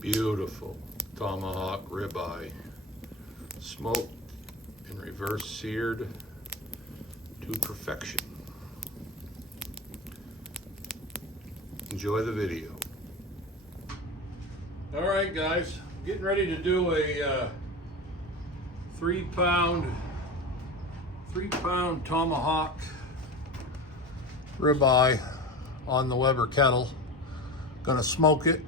Beautiful Tomahawk Ribeye, smoked and reverse seared to perfection. Enjoy the video. All right, guys, getting ready to do a 3 pound Tomahawk Ribeye on the Weber kettle. Gonna smoke it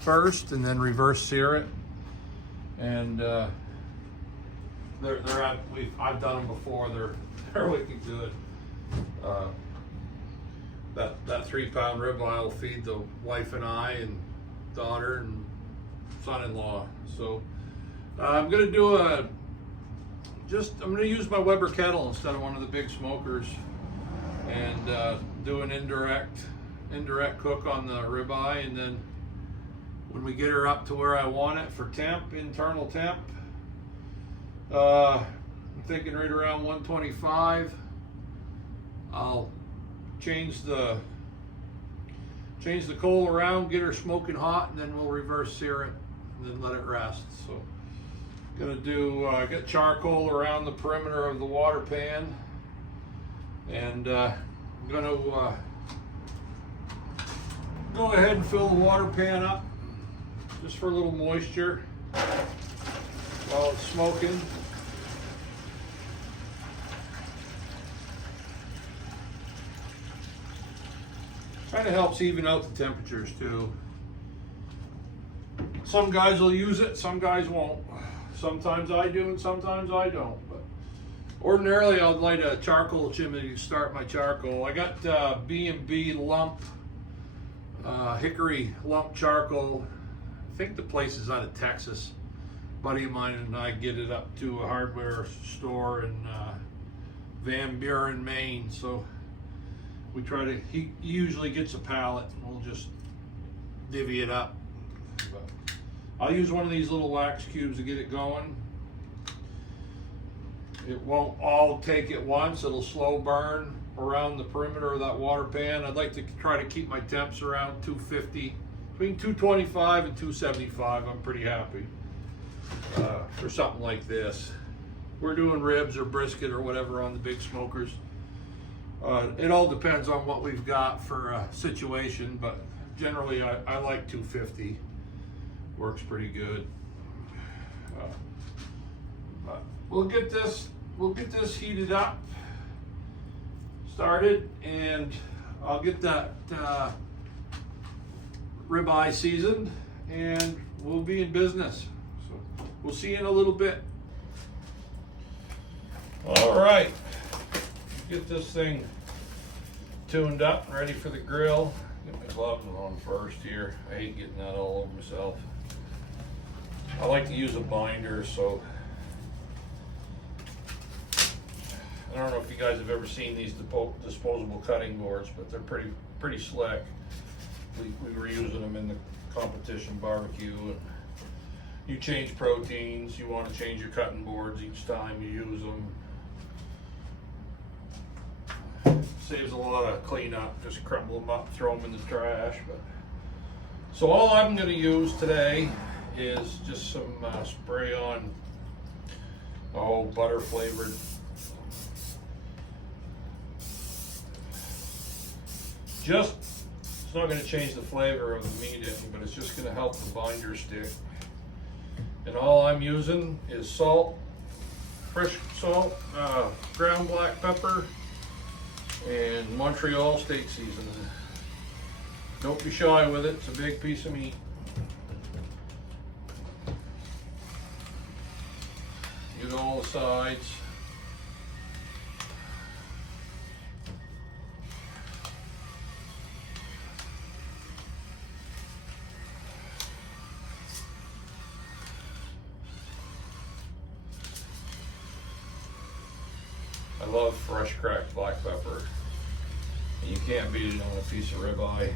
first and then reverse sear it. And I've done them before. They're wicked good. That 3 pound ribeye will feed the wife and I and daughter and son-in-law. So I'm gonna do I'm gonna use my Weber kettle instead of one of the big smokers, and do an indirect cook on the ribeye, and then when we get her up to where I want it for temp, internal temp, I'm thinking right around 125. I'll change the coal around, get her smoking hot, and then we'll reverse sear it and then let it rest. So gonna do get charcoal around the perimeter of the water pan, and I'm gonna go ahead and fill the water pan up just for a little moisture while it's smoking. Kind of helps even out the temperatures too. Some guys will use it, some guys won't. Sometimes I do and sometimes I don't. But ordinarily I'll light a charcoal chimney to start my charcoal. I got B&B lump, hickory lump charcoal. I think the place is out of Texas. A buddy of mine and I get it up to a hardware store in Van Buren, Maine. So we try to, he usually gets a pallet and we'll just divvy it up. But I'll use one of these little wax cubes to get it going. It won't all take at once, it'll slow burn around the perimeter of that water pan. I'd like to try to keep my temps around 250, between 225 and 275. I'm pretty happy for something like this. We're doing ribs or brisket or whatever on the big smokers. It all depends on what we've got for a situation, but generally I like 250. Works pretty good. But we'll get this heated up, started, and I'll get that ribeye seasoned, and we'll be in business. So we'll see you in a little bit. All right, get this thing tuned up and ready for the grill. Get my gloves on first here. I hate getting that all over myself. I like to use a binder, so I don't know if you guys have ever seen these disposable cutting boards, but they're pretty slick. We were using them in the competition barbecue, and you change proteins. You want to change your cutting boards each time you use them. Saves a lot of cleanup. Just crumble them up, throw them in the trash. But so all I'm going to use today is just some spray on butter flavored. It's not going to change the flavor of the meat any, but it's just going to help the binder stick. And all I'm using is salt, fresh salt, ground black pepper, and Montreal steak seasoning. Don't be shy with it, it's a big piece of meat. Get all the sides. I love fresh cracked black pepper. And you can't beat it on a piece of ribeye.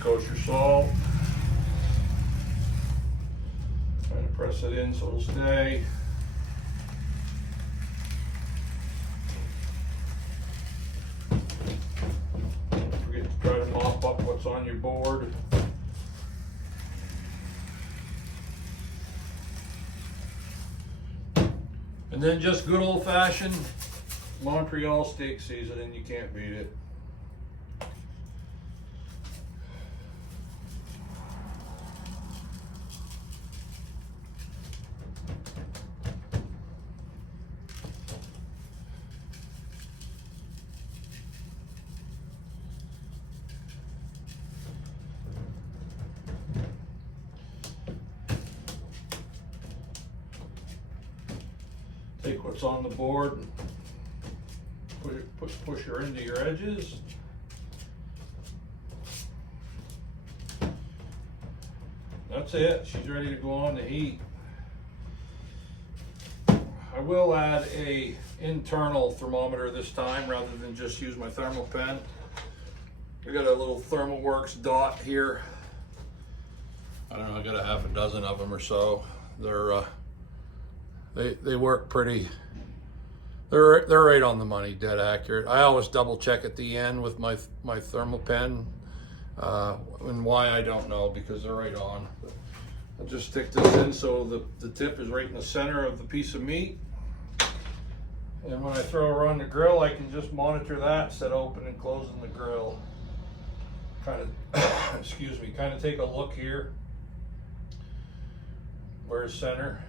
Kosher salt. Trying to press it in so it'll stay. Don't forget to dry temps on your board. And then just good old-fashioned Montreal steak seasoning, you can't beat it. Take what's on the board and push her into your edges. That's it. She's ready to go on the heat. I will add a internal thermometer this time rather than just use my thermal pen. I got a little ThermalWorks dot here. I don't know, I got a half a dozen of them or so. They work pretty. They're right on the money, dead accurate. I always double check at the end with my thermal pen, and why I don't know, because they're right on. I'll just stick this in so the tip is right in the center of the piece of meat, and when I throw her on the grill, I can just monitor that instead of opening and closing the grill. Kind of, excuse me, kind of take a look here. Where's center?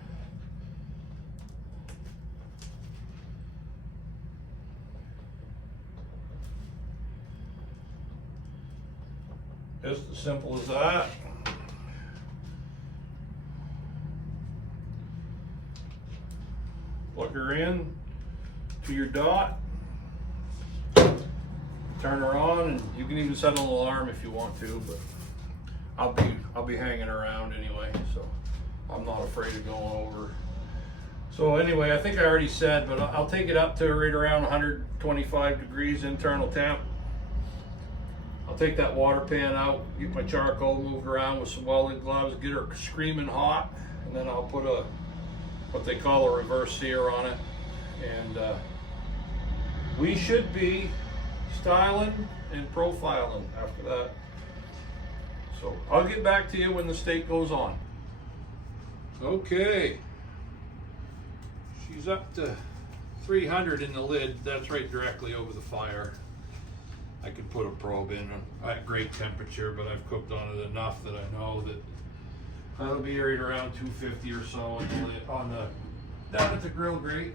Just as simple as that. Plug her in to your dot. Turn her on, and you can even set an alarm if you want to, but I'll be hanging around anyway, so I'm not afraid of going over. So anyway, I think I already said, but I'll take it up to right around 125 degrees internal temp. I'll take that water pan out, get my charcoal moved around with some welding gloves, get her screaming hot, and then I'll put what they call a reverse sear on it. And we should be styling and profiling after that. So I'll get back to you when the steak goes on. Okay. She's up to 300 in the lid. That's right directly over the fire. I could put a probe in at great temperature, but I've cooked on it enough that I know that that'll be right around 250 or so down at the grill grate.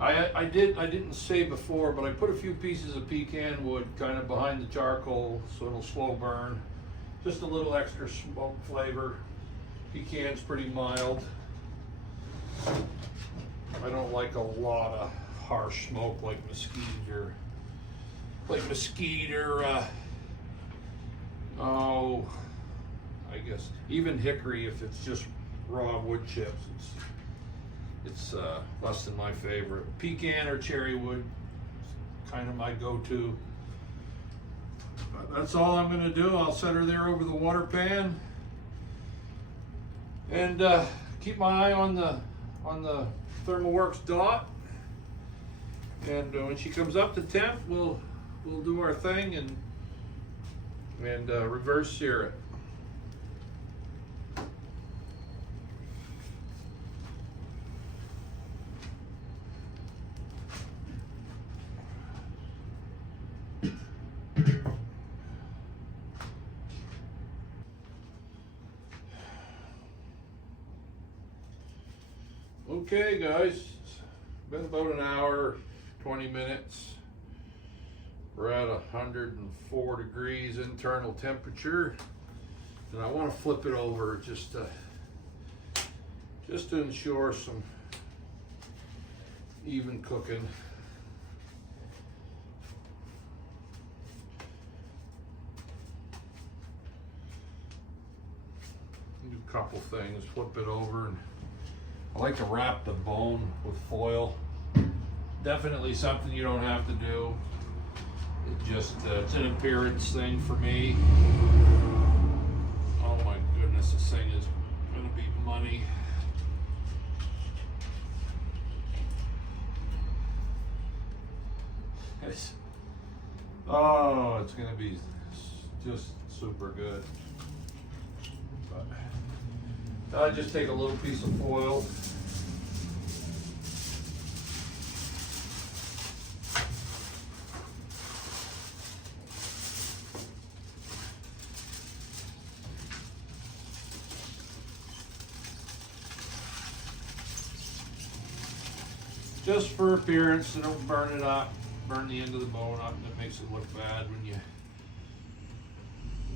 I didn't say before, but I put a few pieces of pecan wood kind of behind the charcoal so it'll slow burn. Just a little extra smoke flavor. Pecan's pretty mild. I don't like a lot of harsh smoke like mesquite or I guess even hickory, if it's just raw wood chips, it's less than my favorite. Pecan or cherry wood is kind of my go-to. But that's all I'm going to do. I'll set her there over the water pan and keep my eye on the ThermalWorks dot. And when she comes up to temp, we'll do our thing and reverse sear it. Okay guys, it's been about an hour, 20 minutes. We're at 104 degrees internal temperature, and I want to flip it over just to ensure some even cooking. Do a couple things, flip it over, and I like to wrap the bone with foil. Definitely something you don't have to do. It just it's an appearance thing for me. Oh my goodness, this thing is gonna be money. Oh, it's gonna be just super good. But I just take a little piece of foil. Just for appearance, so don't burn it up, burn the end of the bone up. That makes it look bad when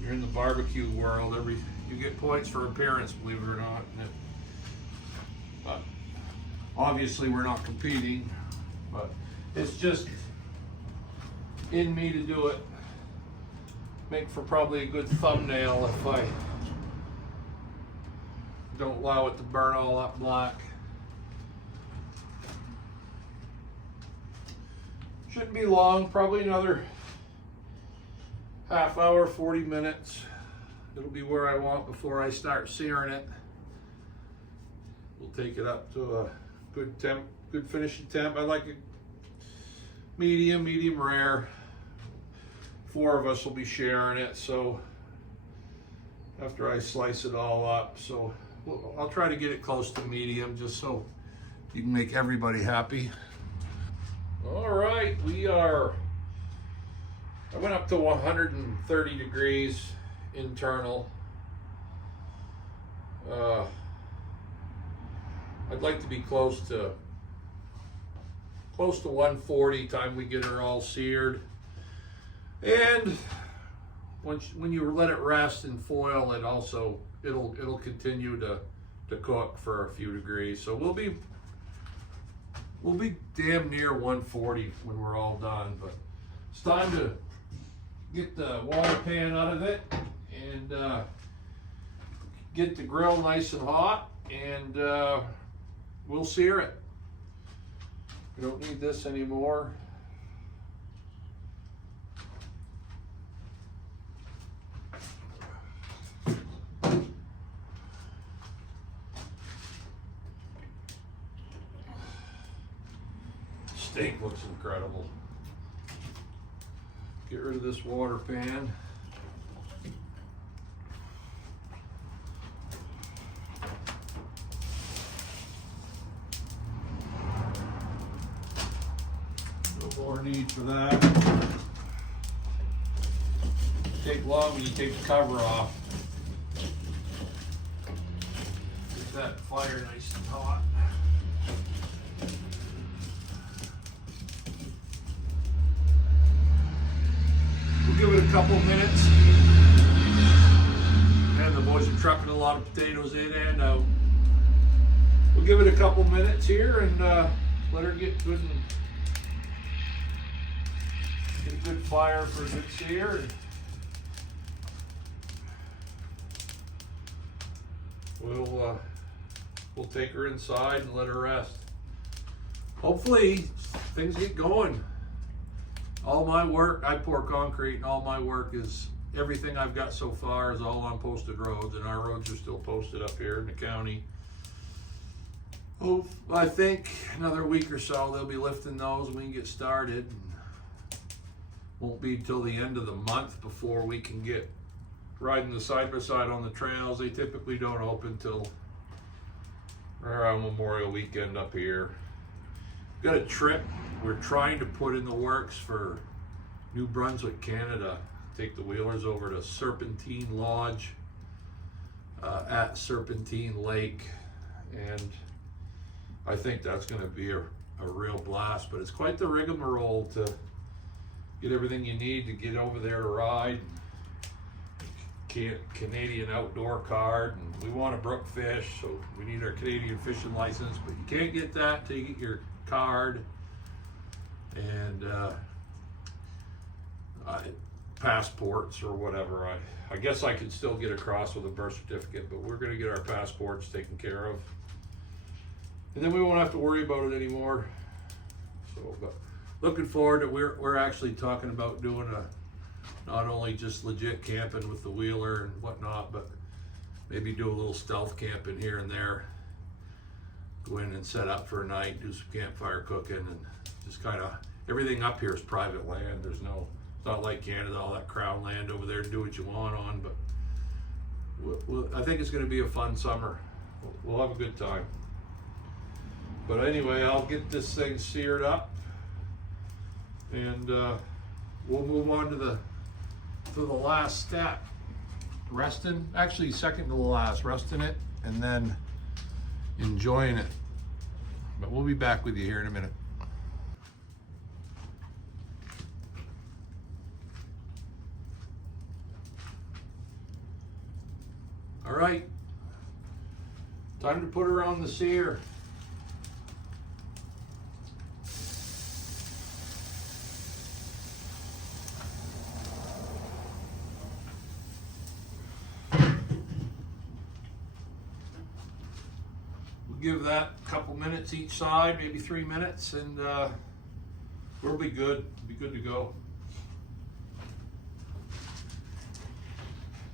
you're in the barbecue world. You get points for appearance, believe it or not. But obviously we're not competing, but it's just in me to do it. Make for probably a good thumbnail if I don't allow it to burn all up black. Shouldn't be long, probably another half hour, 40 minutes. It'll be where I want before I start searing it. We'll take it up to a good temp, good finishing temp. I like it medium rare. 4 of us will be sharing it, so after I slice it all up. So I'll try to get it close to medium just so you can make everybody happy. All right, I went up to 130 degrees internal. I'd like to be close to 140 time we get her all seared. And when you let it rest in foil, it'll continue to cook for a few degrees. So we'll be damn near 140 when we're all done, but it's time to get the water pan out of it and get the grill nice and hot, and we'll sear it. We don't need this anymore. Steak looks incredible. Get rid of this water pan. No more need for that. Take long when you take the cover off. Get that fire nice and hot. Give it a couple minutes, and the boys are trucking a lot of potatoes in and out. We'll give it a couple minutes here and let her get good and get a good fire for a good sear. We'll take her inside and let her rest. Hopefully things get going. All my work, I pour concrete, and all my work is, everything I've got so far is all on posted roads, and our roads are still posted up here in the county. Oh, I think another week or so they'll be lifting those and we can get started. Won't be till the end of the month before we can get riding the side by side on the trails. They typically don't open till around Memorial Weekend up here. Got a trip we're trying to put in the works for New Brunswick, Canada. Take the wheelers over to Serpentine Lodge at Serpentine Lake, and I think that's going to be a real blast. But it's quite the rigmarole to get everything you need to get over there to ride. Canadian outdoor card, and we want to brook fish, so we need our Canadian fishing license, but you can't get that till you get your card and passports or whatever. I guess I could still get across with a birth certificate, but we're going to get our passports taken care of, and then we won't have to worry about it anymore. So, but looking forward to, we're actually talking about doing not only just legit camping with the wheeler and whatnot, but maybe do a little stealth camping here and there. Go in and set up for a night, do some campfire cooking, and just kind of, everything up here is private land. There's no It's not like Canada, all that crown land over there, do what you want on, but I think it's going to be a fun summer. We'll have a good time. But anyway, I'll get this thing seared up, and we'll move on to the last step. Resting, actually second to the last, resting it and then enjoying it. But we'll be back with you here in a minute. All right, time to put her on the sear. Give that a couple minutes each side, maybe 3 minutes, and we'll be good. Be good to go.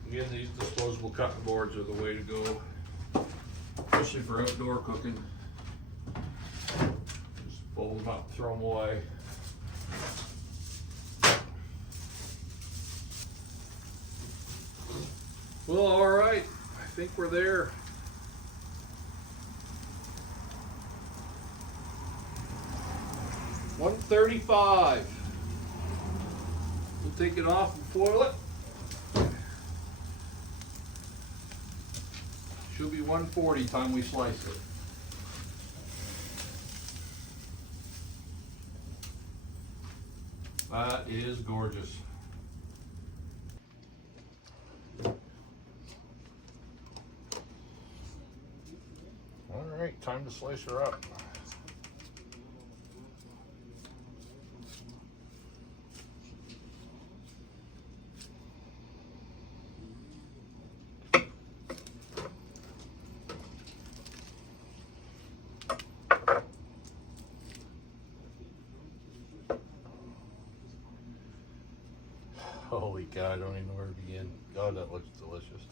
Again, these disposable cutting boards are the way to go, especially for outdoor cooking. Just fold them up, throw them away. Well, all right, I think we're there. $135. We'll take it off and foil it. Should be $140 time we slice it. That is gorgeous. All right, time to slice her up. Holy cow, I don't even know where to begin. God, that looks delicious.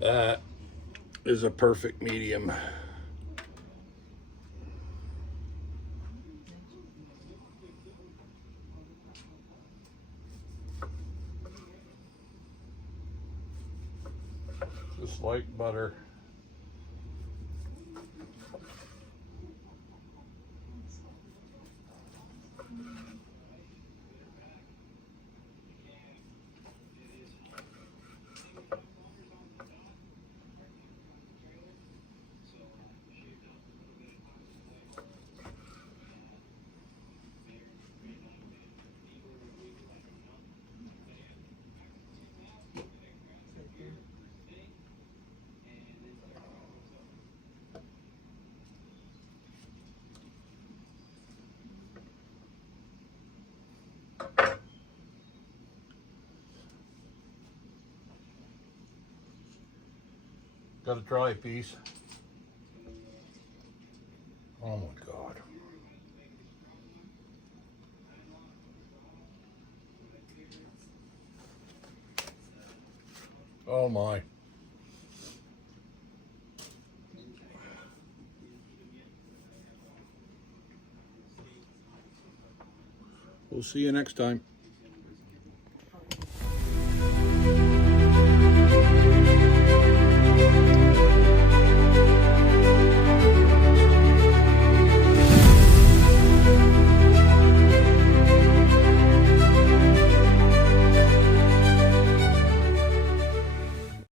That is a perfect medium. Just like butter. Got a dry piece. Oh my God. Oh my. We'll see you next time.